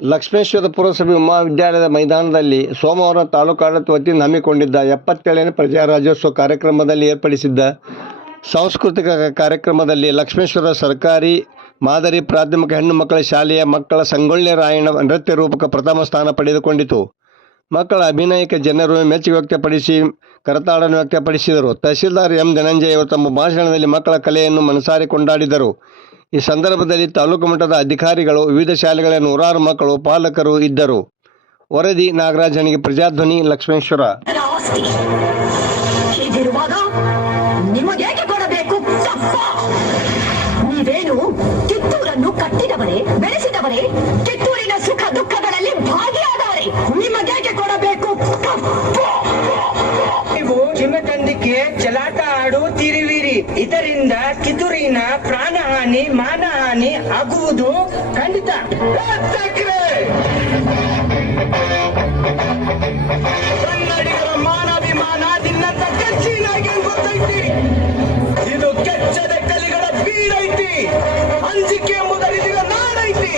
ಲಕ್ಷ್ಮೇಶ್ವರ ಪುರಸಭೆ ಮಹಾವಿದ್ಯಾಲಯದ ಮೈದಾನದಲ್ಲಿ ಸೋಮವಾರ ತಾಲೂಕಾಡಳಿತ ವತಿಯಿಂದ ಹಮ್ಮಿಕೊಂಡಿದ್ದ ಎಪ್ಪತ್ತೇಳನೇ ಪ್ರಜಾರಾಜ್ಯೋತ್ಸವ ಕಾರ್ಯಕ್ರಮದಲ್ಲಿ ಏರ್ಪಡಿಸಿದ್ದ ಸಾಂಸ್ಕೃತಿಕ ಕಾರ್ಯಕ್ರಮದಲ್ಲಿ ಲಕ್ಷ್ಮೇಶ್ವರ ಸರ್ಕಾರಿ ಮಾದರಿ ಪ್ರಾಥಮಿಕ ಹೆಣ್ಣು ಮಕ್ಕಳ ಶಾಲೆಯ ಮಕ್ಕಳ ಸಂಗೊಳ್ಳಿ ರಾಯಣ್ಣ ನೃತ್ಯ ರೂಪಕ ಪ್ರಥಮ ಸ್ಥಾನ ಪಡೆದುಕೊಂಡಿತು. ಮಕ್ಕಳ ಅಭಿನಯಕ್ಕೆ ಜನರು ಮೆಚ್ಚುಗೆ ವ್ಯಕ್ತಪಡಿಸಿ ಕರತಾಡನ್ನು ವ್ಯಕ್ತಪಡಿಸಿದರು. ತಹಸೀಲ್ದಾರ್ ಎಂ ಧನಂಜಯ ಅವರು ತಮ್ಮ ಭಾಷಣದಲ್ಲಿ ಮಕ್ಕಳ ಕಲೆಯನ್ನು ಮನಸಾರಿ ಕೊಂಡಾಡಿದರು. ಈ ಸಂದರ್ಭದಲ್ಲಿ ತಾಲೂಕು ಮಟ್ಟದ ಅಧಿಕಾರಿಗಳು ವಿವಿಧ ಶಾಲೆಗಳ ನೂರಾರು ಮಕ್ಕಳು ಪಾಲಕರು ಇದ್ದರು. ವರದಿ ನಾಗರಾಜನಿಗೆ ಪ್ರಜಾಧ್ವನಿ ಲಕ್ಷ್ಮೇಶ್ವರ. ನೀವೇನು ಕಿತ್ತೂರನ್ನು ಕಟ್ಟಿದವರೇ ಬೆಳೆಸಿದವರೇ ಕಿತ್ತೂರಿನ ಸುಖ ದುಃಖಗಳಲ್ಲಿ ಭಾಗಿಯಾದವರೇ ನಿಮಗೇಕೆ ಕೊಡಬೇಕು? ತಪ್ಪು. ನೀವು ಚಿಮ್ಮತಂದಿಕೆ ಚಲಾಟ ಆಡುತ್ತಿರುವಿರಿ ಇದರಿಂದ ಕಿತುರಿನ ಪ್ರಾಣಹಾನಿ, ಮಾನಹಾನಿ ಆಗುವುದು ಖಂಡಿತ. ಕನ್ನಡಿಗರ ಮಾನಾಭಿಮಾನ ದಿನಂತ ಕಚ್ಚಿನಾಗಿ ಗೊತ್ತೈತಿ. ಇದು ಕೆಚ್ಚದ ಕಲಿಗಳ ಬೀಡೈತಿ ಅಂಜಿಕೆ ಎಂಬುದರಿದಿರ ನಾಡೈತಿ.